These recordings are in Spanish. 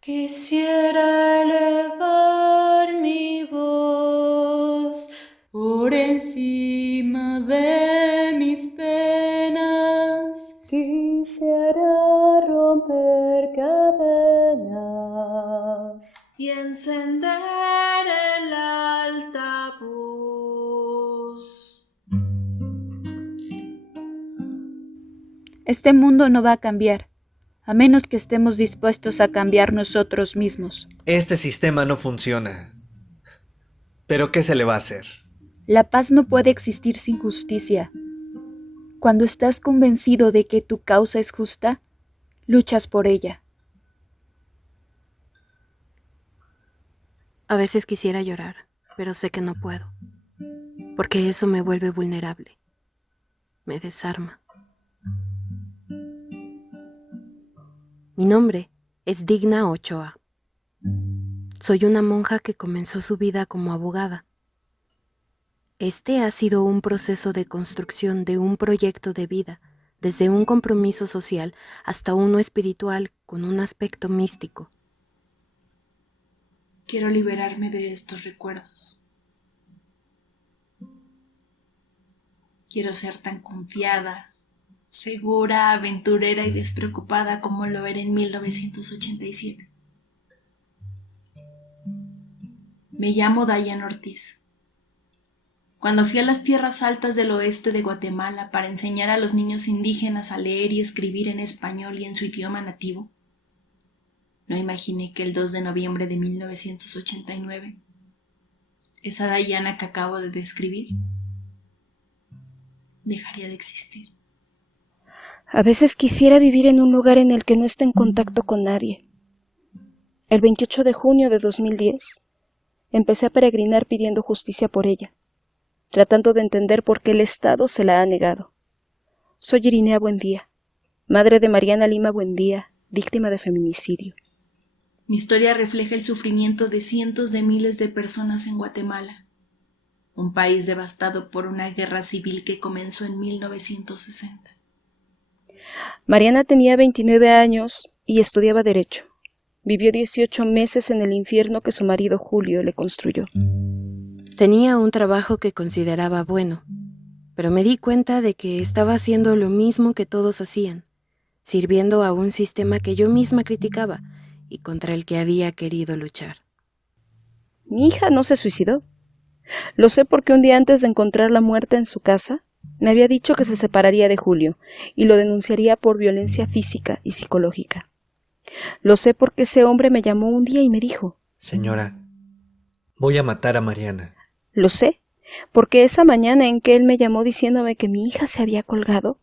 Quisiera elevar mi voz por encima de mis penas. Quisiera romper cadenas y encender el altavoz. Este mundo no va a cambiar, a menos que estemos dispuestos a cambiar nosotros mismos. Este sistema no funciona. ¿Pero qué se le va a hacer? La paz no puede existir sin justicia. Cuando estás convencido de que tu causa es justa, luchas por ella. A veces quisiera llorar, pero sé que no puedo, porque eso me vuelve vulnerable, me desarma. Mi nombre es Digna Ochoa. Soy una monja que comenzó su vida como abogada. Este ha sido un proceso de construcción de un proyecto de vida, desde un compromiso social hasta uno espiritual con un aspecto místico. Quiero liberarme de estos recuerdos. Quiero ser tan confiada, segura, aventurera y despreocupada como lo era en 1987. Me llamo Dayan Ortiz. Cuando fui a las tierras altas del oeste de Guatemala para enseñar a los niños indígenas a leer y escribir en español y en su idioma nativo, no imaginé que el 2 de noviembre de 1989, esa Dayana que acabo de describir, dejaría de existir. A veces quisiera vivir en un lugar en el que no esté en contacto con nadie. El 28 de junio de 2010, empecé a peregrinar pidiendo justicia por ella, tratando de entender por qué el Estado se la ha negado. Soy Irinea Buendía, madre de Mariana Lima Buendía, víctima de feminicidio. Mi historia refleja el sufrimiento de cientos de miles de personas en Guatemala, un país devastado por una guerra civil que comenzó en 1960. Mariana tenía 29 años y estudiaba Derecho. Vivió 18 meses en el infierno que su marido Julio le construyó. Tenía un trabajo que consideraba bueno, pero me di cuenta de que estaba haciendo lo mismo que todos hacían, sirviendo a un sistema que yo misma criticaba y contra el que había querido luchar. Mi hija no se suicidó. Lo sé porque un día antes de encontrarla muerta en su casa, me había dicho que se separaría de Julio y lo denunciaría por violencia física y psicológica. Lo sé porque ese hombre me llamó un día y me dijo: Señora, voy a matar a Mariana. Lo sé porque esa mañana en que él me llamó diciéndome que mi hija se había colgado,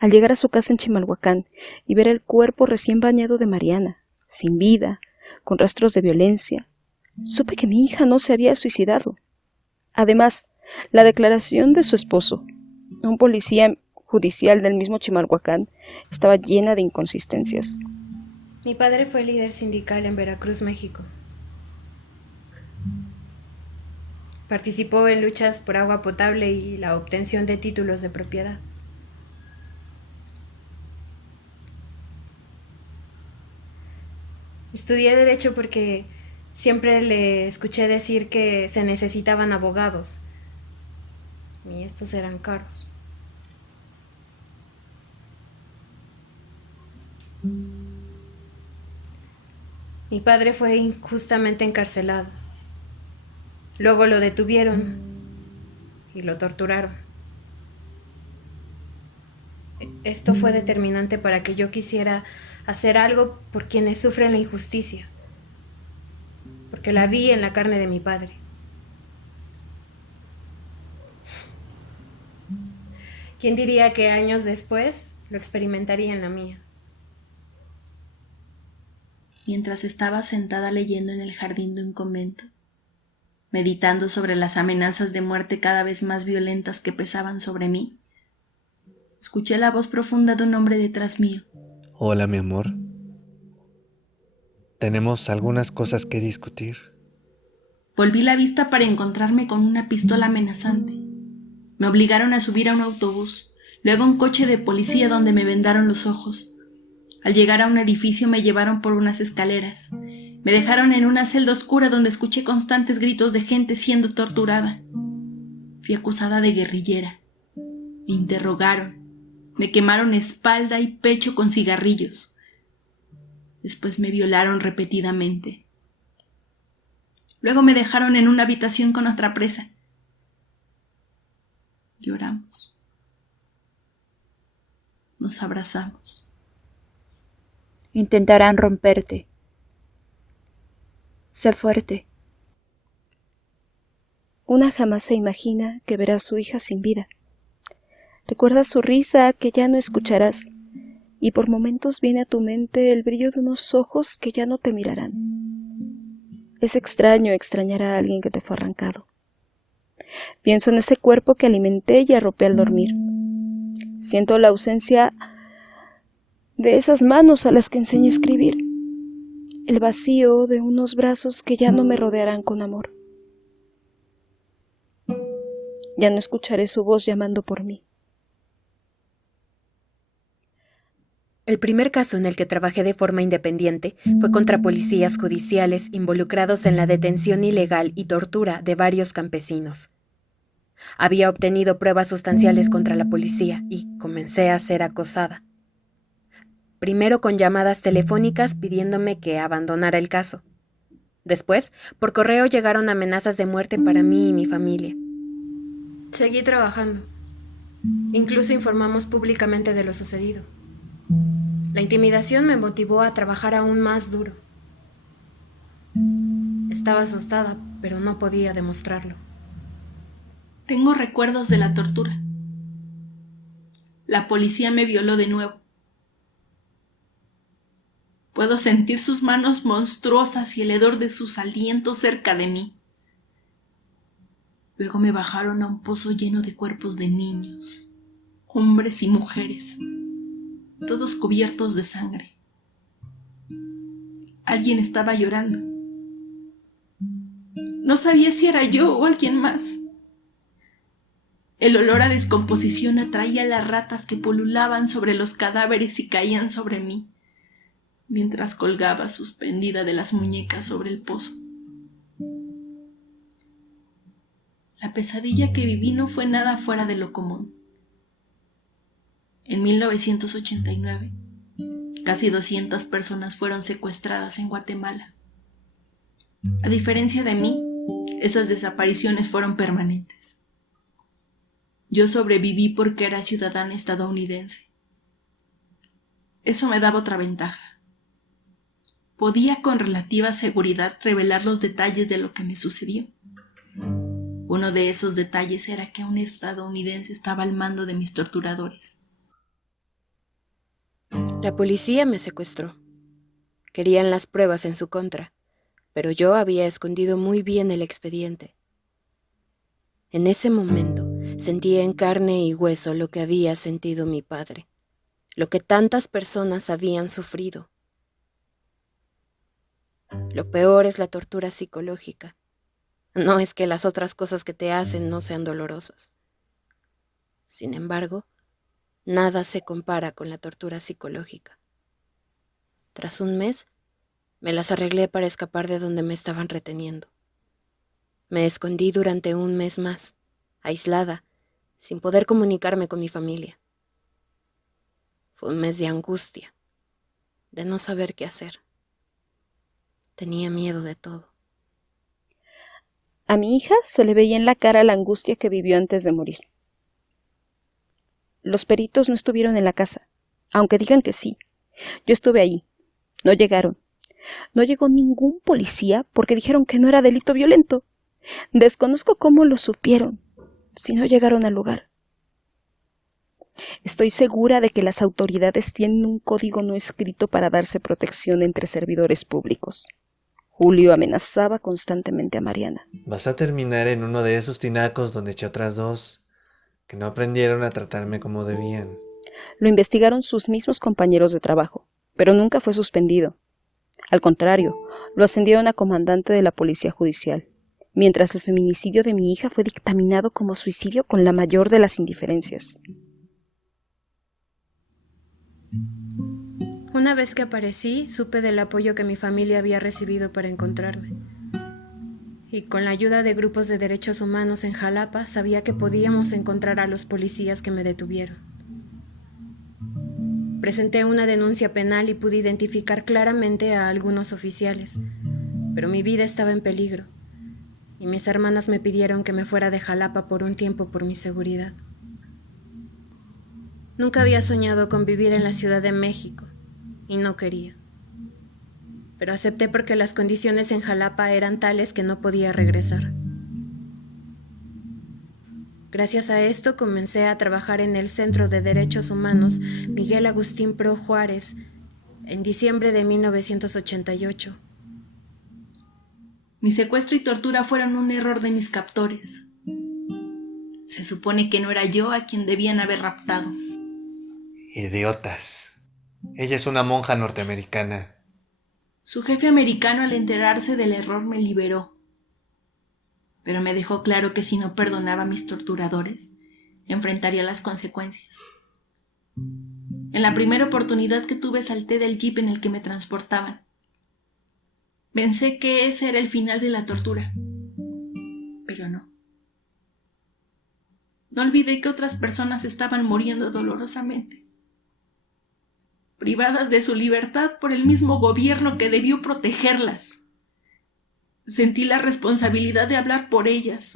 al llegar a su casa en Chimalhuacán y ver el cuerpo recién bañado de Mariana, sin vida, con rastros de violencia, supe que mi hija no se había suicidado. Además, la declaración de su esposo, un policía judicial del mismo Chimalhuacán, estaba llena de inconsistencias. Mi padre fue líder sindical en Veracruz, México. Participó en luchas por agua potable y la obtención de títulos de propiedad. Estudié Derecho porque siempre le escuché decir que se necesitaban abogados y estos eran caros. Mi padre fue injustamente encarcelado. Luego lo detuvieron y lo torturaron. Esto fue determinante para que yo quisiera hacer algo por quienes sufren la injusticia, porque la vi en la carne de mi padre. ¿Quién diría que años después lo experimentaría en la mía? Mientras estaba sentada leyendo en el jardín de un convento, meditando sobre las amenazas de muerte cada vez más violentas que pesaban sobre mí, escuché la voz profunda de un hombre detrás mío. Hola, mi amor. Tenemos algunas cosas que discutir. Volví la vista para encontrarme con una pistola amenazante. Me obligaron a subir a un autobús, luego a un coche de policía donde me vendaron los ojos. Al llegar a un edificio me llevaron por unas escaleras. Me dejaron en una celda oscura donde escuché constantes gritos de gente siendo torturada. Fui acusada de guerrillera. Me interrogaron. Me quemaron espalda y pecho con cigarrillos. Después me violaron repetidamente. Luego me dejaron en una habitación con otra presa. Lloramos. Nos abrazamos. Intentarán romperte. Sé fuerte. Una jamás se imagina que verá a su hija sin vida. Recuerda su risa que ya no escucharás, y por momentos viene a tu mente el brillo de unos ojos que ya no te mirarán. Es extraño extrañar a alguien que te fue arrancado. Pienso en ese cuerpo que alimenté y arropé al dormir. Siento la ausencia de esas manos a las que enseñé a escribir, el vacío de unos brazos que ya no me rodearán con amor. Ya no escucharé su voz llamando por mí. El primer caso en el que trabajé de forma independiente fue contra policías judiciales involucrados en la detención ilegal y tortura de varios campesinos. Había obtenido pruebas sustanciales contra la policía y comencé a ser acosada. Primero con llamadas telefónicas pidiéndome que abandonara el caso. Después, por correo llegaron amenazas de muerte para mí y mi familia. Seguí trabajando. Incluso informamos públicamente de lo sucedido. La intimidación me motivó a trabajar aún más duro. Estaba asustada, pero no podía demostrarlo. Tengo recuerdos de la tortura. La policía me violó de nuevo. Puedo sentir sus manos monstruosas y el hedor de sus alientos cerca de mí. Luego me bajaron a un pozo lleno de cuerpos de niños, hombres y mujeres, todos cubiertos de sangre. Alguien estaba llorando. No sabía si era yo o alguien más. El olor a descomposición atraía a las ratas que pululaban sobre los cadáveres y caían sobre mí, mientras colgaba suspendida de las muñecas sobre el pozo. La pesadilla que viví no fue nada fuera de lo común. En 1989, casi 200 personas fueron secuestradas en Guatemala. A diferencia de mí, esas desapariciones fueron permanentes. Yo sobreviví porque era ciudadana estadounidense. Eso me daba otra ventaja. Podía con relativa seguridad revelar los detalles de lo que me sucedió. Uno de esos detalles era que un estadounidense estaba al mando de mis torturadores. La policía me secuestró. Querían las pruebas en su contra, pero yo había escondido muy bien el expediente. En ese momento sentí en carne y hueso lo que había sentido mi padre, lo que tantas personas habían sufrido. Lo peor es la tortura psicológica. No es que las otras cosas que te hacen no sean dolorosas. Sin embargo, nada se compara con la tortura psicológica. Tras un mes, me las arreglé para escapar de donde me estaban reteniendo. Me escondí durante un mes más, aislada, sin poder comunicarme con mi familia. Fue un mes de angustia, de no saber qué hacer. Tenía miedo de todo. A mi hija se le veía en la cara la angustia que vivió antes de morir. Los peritos no estuvieron en la casa, aunque digan que sí. Yo estuve allí. No llegaron. No llegó ningún policía porque dijeron que no era delito violento. Desconozco cómo lo supieron, si no llegaron al lugar. Estoy segura de que las autoridades tienen un código no escrito para darse protección entre servidores públicos. Julio amenazaba constantemente a Mariana. Vas a terminar en uno de esos tinacos donde eché otras dos que no aprendieron a tratarme como debían. Lo investigaron sus mismos compañeros de trabajo, pero nunca fue suspendido. Al contrario, lo ascendieron a comandante de la policía judicial, mientras el feminicidio de mi hija fue dictaminado como suicidio con la mayor de las indiferencias. Una vez que aparecí, supe del apoyo que mi familia había recibido para encontrarme. Y con la ayuda de grupos de derechos humanos en Jalapa, sabía que podíamos encontrar a los policías que me detuvieron. Presenté una denuncia penal y pude identificar claramente a algunos oficiales, pero mi vida estaba en peligro, y mis hermanas me pidieron que me fuera de Jalapa por un tiempo por mi seguridad. Nunca había soñado con vivir en la Ciudad de México, y no quería. Pero acepté porque las condiciones en Jalapa eran tales que no podía regresar. Gracias a esto comencé a trabajar en el Centro de Derechos Humanos Miguel Agustín Pro Juárez en diciembre de 1988. Mi secuestro y tortura fueron un error de mis captores. Se supone que no era yo a quien debían haber raptado. Idiotas. Ella es una monja norteamericana. Su jefe americano, al enterarse del error, me liberó. Pero me dejó claro que si no perdonaba a mis torturadores, enfrentaría las consecuencias. En la primera oportunidad que tuve salté del jeep en el que me transportaban. Pensé que ese era el final de la tortura, pero no. No olvidé que otras personas estaban muriendo dolorosamente, privadas de su libertad por el mismo gobierno que debió protegerlas. Sentí la responsabilidad de hablar por ellas.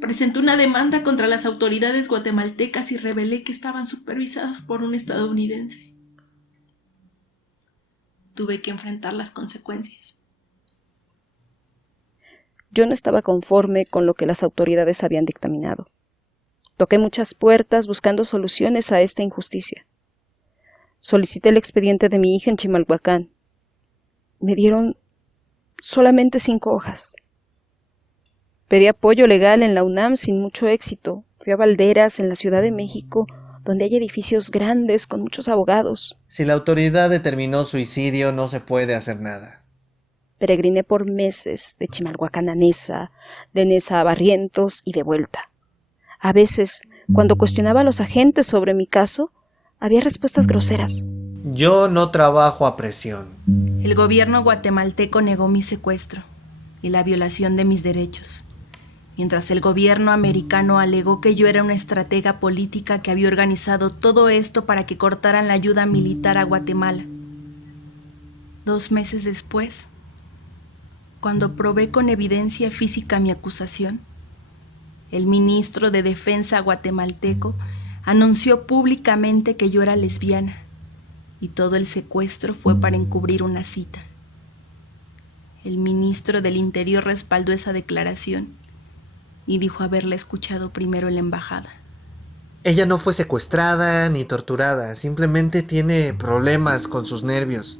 Presenté una demanda contra las autoridades guatemaltecas y revelé que estaban supervisadas por un estadounidense. Tuve que enfrentar las consecuencias. Yo no estaba conforme con lo que las autoridades habían dictaminado. Toqué muchas puertas buscando soluciones a esta injusticia. Solicité el expediente de mi hija en Chimalhuacán. Me dieron solamente 5 hojas. Pedí apoyo legal en la UNAM sin mucho éxito. Fui a Valderas, en la Ciudad de México, donde hay edificios grandes con muchos abogados. Si la autoridad determinó suicidio, no se puede hacer nada. Peregriné por meses de Chimalhuacán a Nesa, de Nesa a Barrientos y de vuelta. A veces, cuando cuestionaba a los agentes sobre mi caso, había respuestas groseras. Yo no trabajo a presión. El gobierno guatemalteco negó mi secuestro y la violación de mis derechos, mientras el gobierno americano alegó que yo era una estratega política que había organizado todo esto para que cortaran la ayuda militar a Guatemala. 2 meses después, cuando probé con evidencia física mi acusación, el ministro de Defensa guatemalteco anunció públicamente que yo era lesbiana y todo el secuestro fue para encubrir una cita. El ministro del Interior respaldó esa declaración y dijo haberla escuchado primero en la embajada. Ella no fue secuestrada ni torturada, simplemente tiene problemas con sus nervios.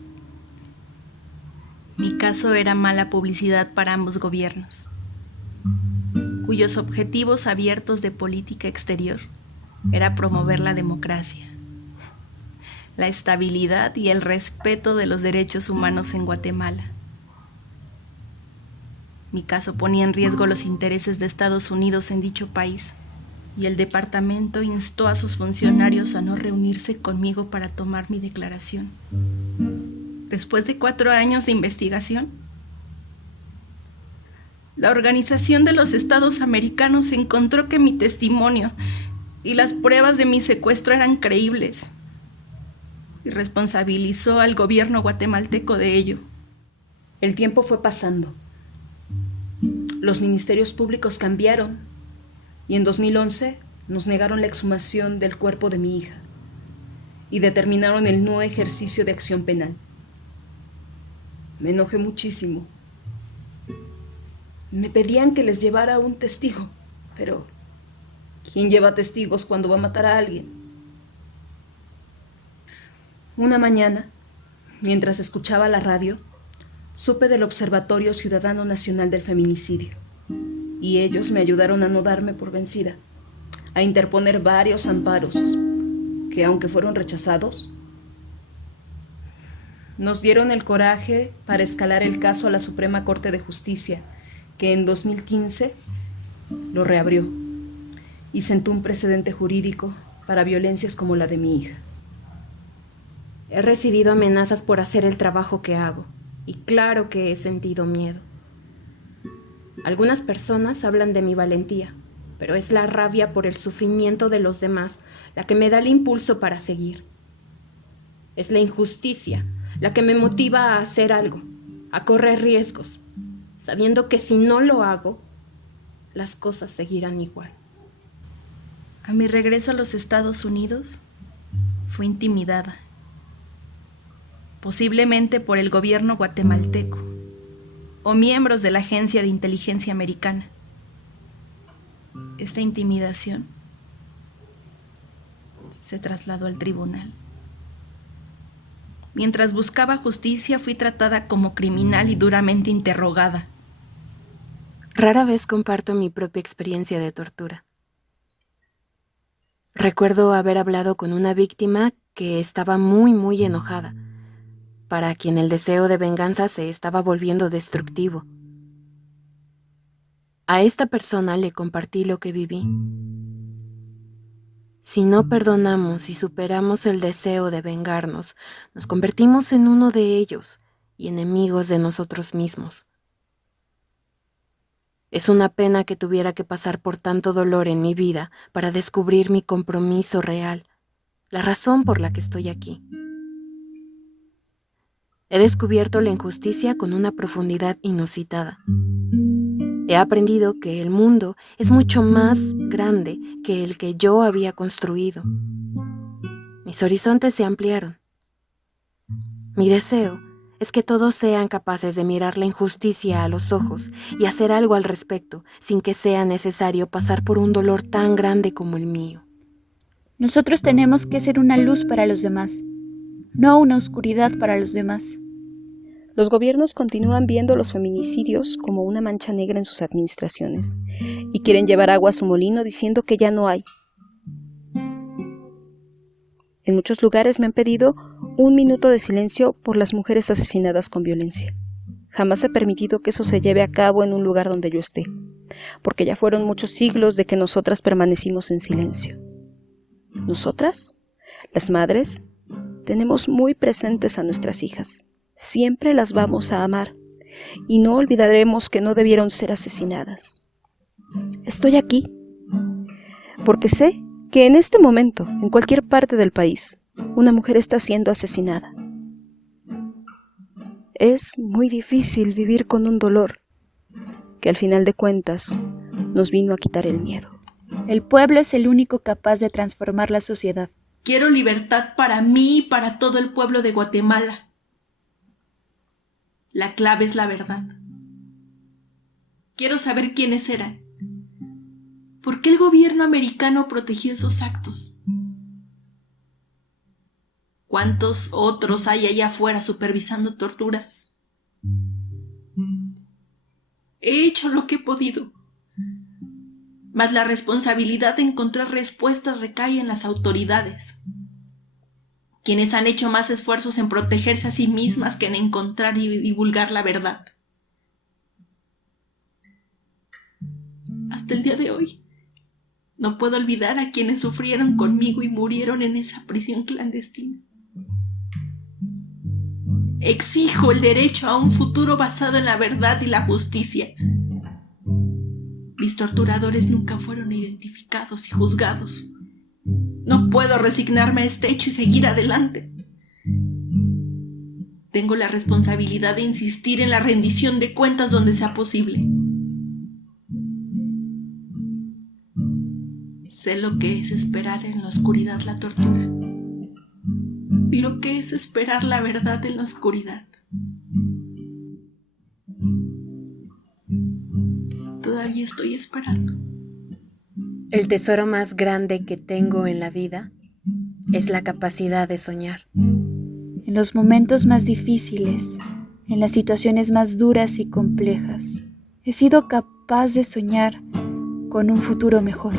Mi caso era mala publicidad para ambos gobiernos, cuyos objetivos abiertos de política exterior era promover la democracia, la estabilidad y el respeto de los derechos humanos en Guatemala. Mi caso ponía en riesgo los intereses de Estados Unidos en dicho país, y el departamento instó a sus funcionarios a no reunirse conmigo para tomar mi declaración. Después de 4 años de investigación, la Organización de los Estados Americanos encontró que mi testimonio y las pruebas de mi secuestro eran creíbles y responsabilizó al gobierno guatemalteco de ello. El tiempo fue pasando. Los ministerios públicos cambiaron y en 2011 nos negaron la exhumación del cuerpo de mi hija y determinaron el no ejercicio de acción penal. Me enojé muchísimo. Me pedían que les llevara un testigo, pero ¿quién lleva testigos cuando va a matar a alguien? Una mañana, mientras escuchaba la radio, supe del Observatorio Ciudadano Nacional del Feminicidio, y ellos me ayudaron a no darme por vencida, a interponer varios amparos, que aunque fueron rechazados, nos dieron el coraje para escalar el caso a la Suprema Corte de Justicia, que en 2015 lo reabrió y sentó un precedente jurídico para violencias como la de mi hija. He recibido amenazas por hacer el trabajo que hago, y claro que he sentido miedo. Algunas personas hablan de mi valentía, pero es la rabia por el sufrimiento de los demás la que me da el impulso para seguir. Es la injusticia la que me motiva a hacer algo, a correr riesgos, sabiendo que si no lo hago, las cosas seguirán igual. A mi regreso a los Estados Unidos, fui intimidada, posiblemente por el gobierno guatemalteco o miembros de la Agencia de Inteligencia Americana. Esta intimidación se trasladó al tribunal. Mientras buscaba justicia, fui tratada como criminal y duramente interrogada. Rara vez comparto mi propia experiencia de tortura. Recuerdo haber hablado con una víctima que estaba muy enojada, para quien el deseo de venganza se estaba volviendo destructivo. A esta persona le compartí lo que viví. Si no perdonamos y superamos el deseo de vengarnos, nos convertimos en uno de ellos y enemigos de nosotros mismos. Es una pena que tuviera que pasar por tanto dolor en mi vida para descubrir mi compromiso real, la razón por la que estoy aquí. He descubierto la injusticia con una profundidad inusitada. He aprendido que el mundo es mucho más grande que el que yo había construido. Mis horizontes se ampliaron. Mi deseo es que todos sean capaces de mirar la injusticia a los ojos y hacer algo al respecto, sin que sea necesario pasar por un dolor tan grande como el mío. Nosotros tenemos que ser una luz para los demás, no una oscuridad para los demás. Los gobiernos continúan viendo los feminicidios como una mancha negra en sus administraciones y quieren llevar agua a su molino diciendo que ya no hay. En muchos lugares me han pedido 1 minuto de silencio por las mujeres asesinadas con violencia. Jamás he permitido que eso se lleve a cabo en un lugar donde yo esté, porque ya fueron muchos siglos de que nosotras permanecimos en silencio. Nosotras, las madres, tenemos muy presentes a nuestras hijas. Siempre las vamos a amar y no olvidaremos que no debieron ser asesinadas. Estoy aquí porque sé que en este momento, en cualquier parte del país, una mujer está siendo asesinada. Es muy difícil vivir con un dolor que al final de cuentas nos vino a quitar el miedo. El pueblo es el único capaz de transformar la sociedad. Quiero libertad para mí y para todo el pueblo de Guatemala. La clave es la verdad. Quiero saber quiénes eran. ¿Por qué el gobierno americano protegió esos actos? ¿Cuántos otros hay allá afuera supervisando torturas? He hecho lo que he podido, mas la responsabilidad de encontrar respuestas recae en las autoridades, quienes han hecho más esfuerzos en protegerse a sí mismas que en encontrar y divulgar la verdad. Hasta el día de hoy, no puedo olvidar a quienes sufrieron conmigo y murieron en esa prisión clandestina. Exijo el derecho a un futuro basado en la verdad y la justicia. Mis torturadores nunca fueron identificados y juzgados. No puedo resignarme a este hecho y seguir adelante. Tengo la responsabilidad de insistir en la rendición de cuentas donde sea posible. Sé lo que es esperar en la oscuridad la tortura y lo que es esperar la verdad en la oscuridad. Todavía estoy esperando. El tesoro más grande que tengo en la vida es la capacidad de soñar. En los momentos más difíciles, en las situaciones más duras y complejas, he sido capaz de soñar con un futuro mejor.